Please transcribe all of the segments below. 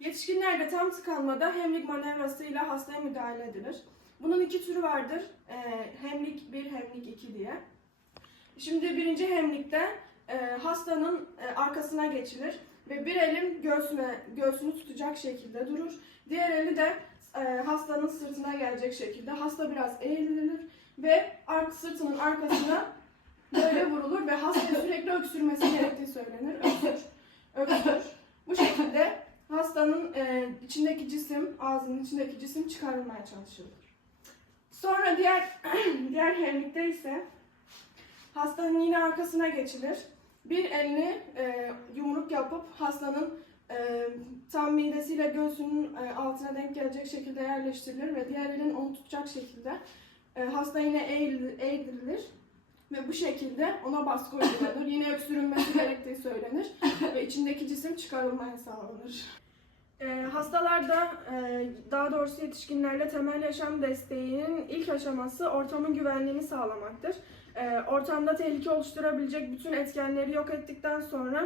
Yetişkinlerde tam tıkanmada hemlik manevrasıyla hastaya müdahale edilir. Bunun iki türü vardır. Ee, hemlik 1, hemlik 2 diye. Şimdi birinci hemlikte e, hastanın e, arkasına geçilir ve bir elin göğsüne göğsünü tutacak şekilde durur. Diğer eli de e, hastanın sırtına gelecek şekilde. Hasta biraz eğilir ve ark sırtının arkasına böyle vurulur ve hastaya sürekli öksürmesi gerektiği söylenir. Öksür, öksür. Bu şekilde hastanın e, içindeki cisim, ağzının içindeki cisim çıkarılmaya çalışılır. Sonra diğer diğer hemlikte ise hastanın yine arkasına geçilir. Bir elini e, yumruk yapıp hastanın e, tam midesiyle göğsünün e, altına denk gelecek şekilde yerleştirilir ve diğer elin onu tutacak şekilde e, hasta yine eğilir, eğdirilir ve bu şekilde ona baskı uygulanır. Yine öksürülmesi gerektiği söylenir ve içindeki cisim çıkarılmaya sağlanır. E, hastalarda, e, daha doğrusu yetişkinlerde temel yaşam desteğinin ilk aşaması ortamın güvenliğini sağlamaktır. E, ortamda tehlike oluşturabilecek bütün etkenleri yok ettikten sonra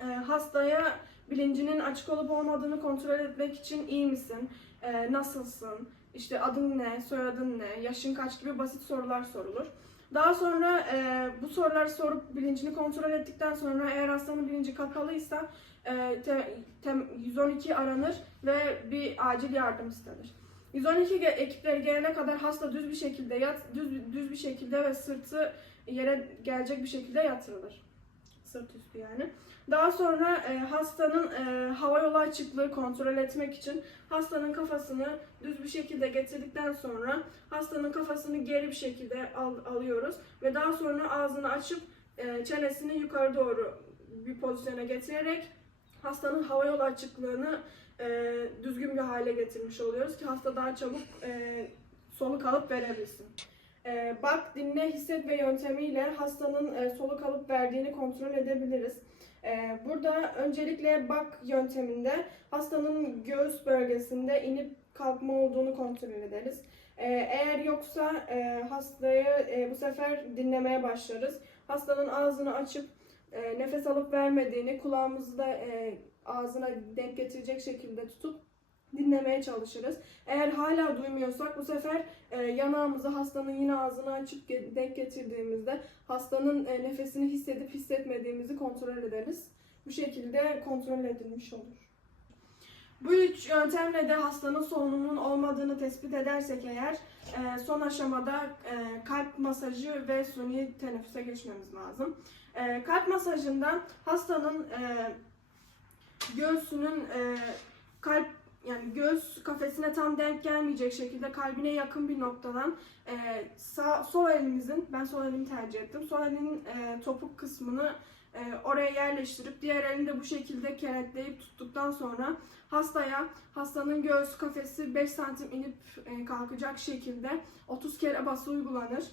e, hastaya bilincinin açık olup olmadığını kontrol etmek için iyi misin, e, nasılsın, işte adın ne, soyadın ne, yaşın kaç gibi basit sorular sorulur. Daha sonra e, bu soruları sorup bilincini kontrol ettikten sonra eğer hastanın bilinci kapalıysa e, te- tem- 112 aranır ve bir acil yardım istenir. 112 ge- ekipleri gelene kadar hasta düz bir şekilde yat, düz düz bir şekilde ve sırtı yere gelecek bir şekilde yatırılır. Sırt üstü yani. Daha sonra e, hastanın e, hava yolu açıklığı kontrol etmek için hastanın kafasını düz bir şekilde getirdikten sonra hastanın kafasını geri bir şekilde al- alıyoruz ve daha sonra ağzını açıp e, çenesini yukarı doğru bir pozisyona getirerek hastanın hava yolu açıklığını e, düzgün bir hale getirmiş oluyoruz ki hasta daha çabuk e, soluk alıp verebilsin. E, bak, dinle, hisset ve yöntemiyle hastanın e, soluk alıp verdiğini kontrol edebiliriz. E, burada öncelikle bak yönteminde hastanın göğüs bölgesinde inip kalkma olduğunu kontrol ederiz. E, eğer yoksa e, hastayı e, bu sefer dinlemeye başlarız. Hastanın ağzını açıp nefes alıp vermediğini kulağımızda ağzına denk getirecek şekilde tutup dinlemeye çalışırız. Eğer hala duymuyorsak bu sefer e, yanağımızı hastanın yine ağzını açıp denk getirdiğimizde hastanın e, nefesini hissedip hissetmediğimizi kontrol ederiz. Bu şekilde kontrol edilmiş olur. Bu üç yöntemle de hastanın solunumunun olmadığını tespit edersek eğer e, son aşamada e, kalp masajı ve suni teneffüse geçmemiz lazım. E, kalp masajında hastanın e, göğsünün e, kalp yani göğüs kafesine tam denk gelmeyecek şekilde kalbine yakın bir noktadan e, sağ sol elimizin ben sol elimi tercih ettim. Sol elin e, topuk kısmını e, oraya yerleştirip diğer elini de bu şekilde kenetleyip tuttuktan sonra hastaya hastanın göğüs kafesi 5 santim inip e, kalkacak şekilde 30 kere bası uygulanır.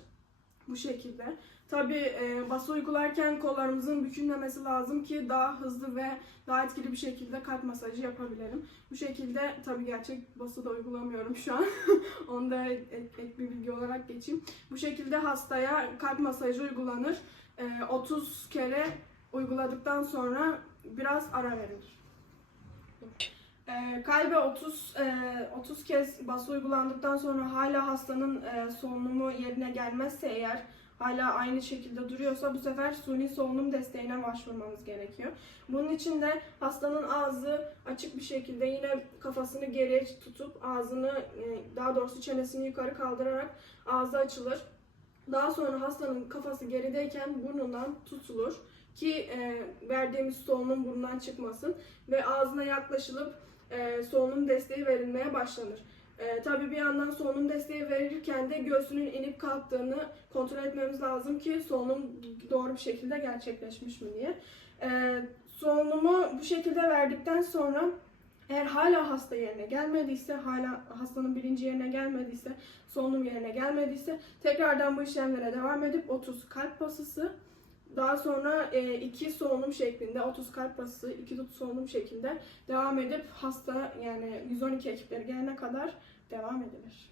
Bu şekilde. Tabi e, bası uygularken kollarımızın bükülmemesi lazım ki daha hızlı ve daha etkili bir şekilde kalp masajı yapabilelim. Bu şekilde tabi gerçek bası da uygulamıyorum şu an. Onu da ek, ek bir bilgi olarak geçeyim. Bu şekilde hastaya kalp masajı uygulanır. E, 30 kere uyguladıktan sonra biraz ara verilir. E, kalbe 30 e, 30 kez bası uygulandıktan sonra hala hastanın e, solunumu yerine gelmezse eğer hala aynı şekilde duruyorsa bu sefer suni solunum desteğine başvurmamız gerekiyor. Bunun için de hastanın ağzı açık bir şekilde yine kafasını geriye tutup ağzını e, daha doğrusu çenesini yukarı kaldırarak ağzı açılır. Daha sonra hastanın kafası gerideyken burnundan tutulur ki e, verdiğimiz solunum burundan çıkmasın ve ağzına yaklaşılıp e, solunum desteği verilmeye başlanır. E, tabii bir yandan solunum desteği verirken de göğsünün inip kalktığını kontrol etmemiz lazım ki solunum doğru bir şekilde gerçekleşmiş mi diye. E, solunumu bu şekilde verdikten sonra eğer hala hasta yerine gelmediyse, hala hastanın bilinci yerine gelmediyse, solunum yerine gelmediyse tekrardan bu işlemlere devam edip 30 kalp basısı, daha sonra e, iki solunum şeklinde 30 kalp basısı, iki tut solunum şeklinde devam edip hasta yani 112 ekipleri gelene kadar devam edilir.